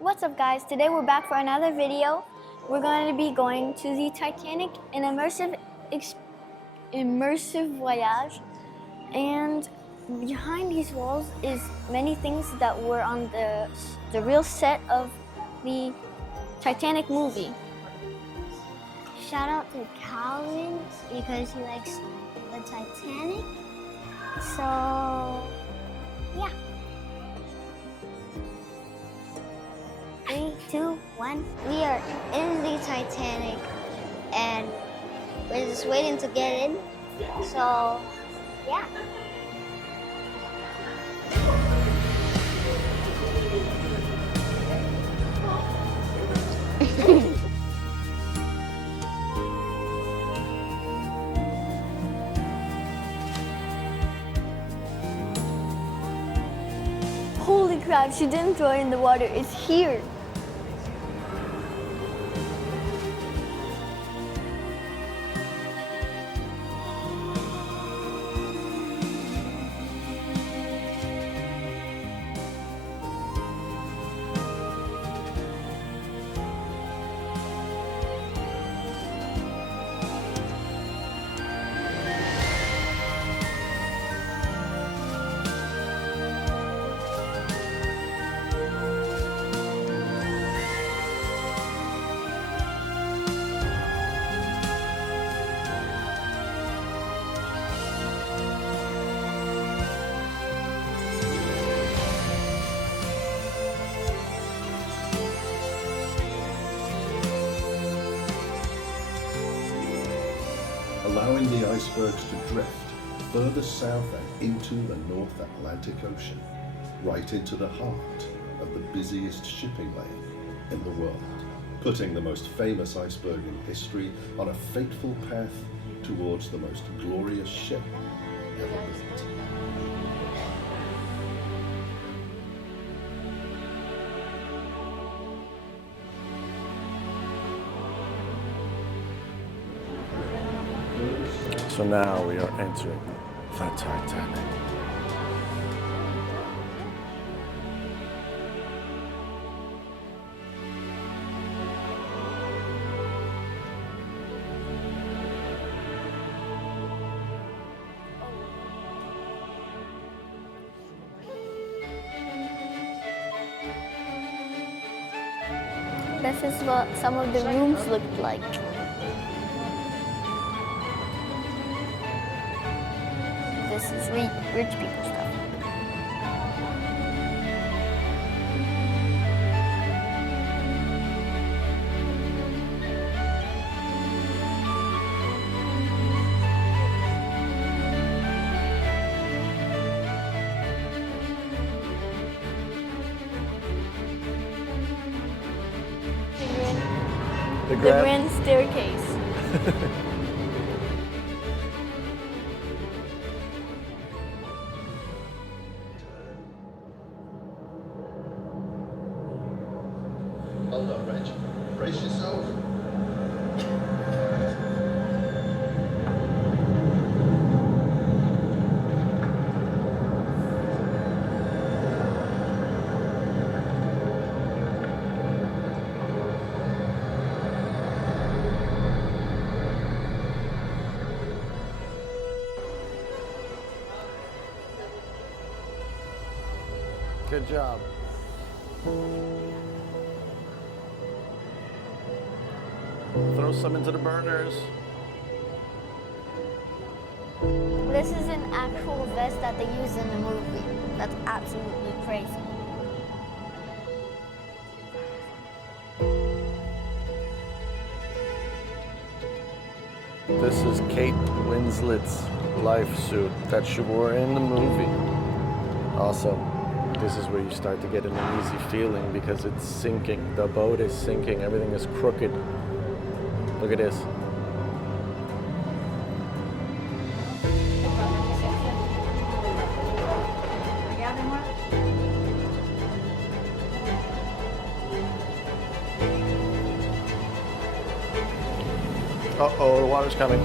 What's up guys, today we're back for another video. We're going to be going to the Titanic An Immersive Voyage, and behind these walls is many things that were on the real set of the Titanic movie. Shout out to Calvin because he likes the Titanic. So, yeah. 3, 2, 1. We are in the Titanic and we're just waiting to get in. So, yeah. Holy crap, she didn't throw it in the water, it's here. Allowing the icebergs to drift further south and into the North Atlantic Ocean, right into the heart of the busiest shipping lane in the world, putting the most famous iceberg in history on a fateful path towards the most glorious ship ever built. So now we are entering the Titanic. This is what some of the rooms looked like. This is rich people stuff. The grand staircase. Hold on, Reg. Brace yourself. Good job. Throw some into the burners. This is an actual vest that they use in the movie. That's absolutely crazy. This is Kate Winslet's life suit that she wore in the movie. Also, this is where you start to get an uneasy feeling because it's sinking. The boat is sinking. Everything is crooked. Look at this. Uh-oh, the water's coming.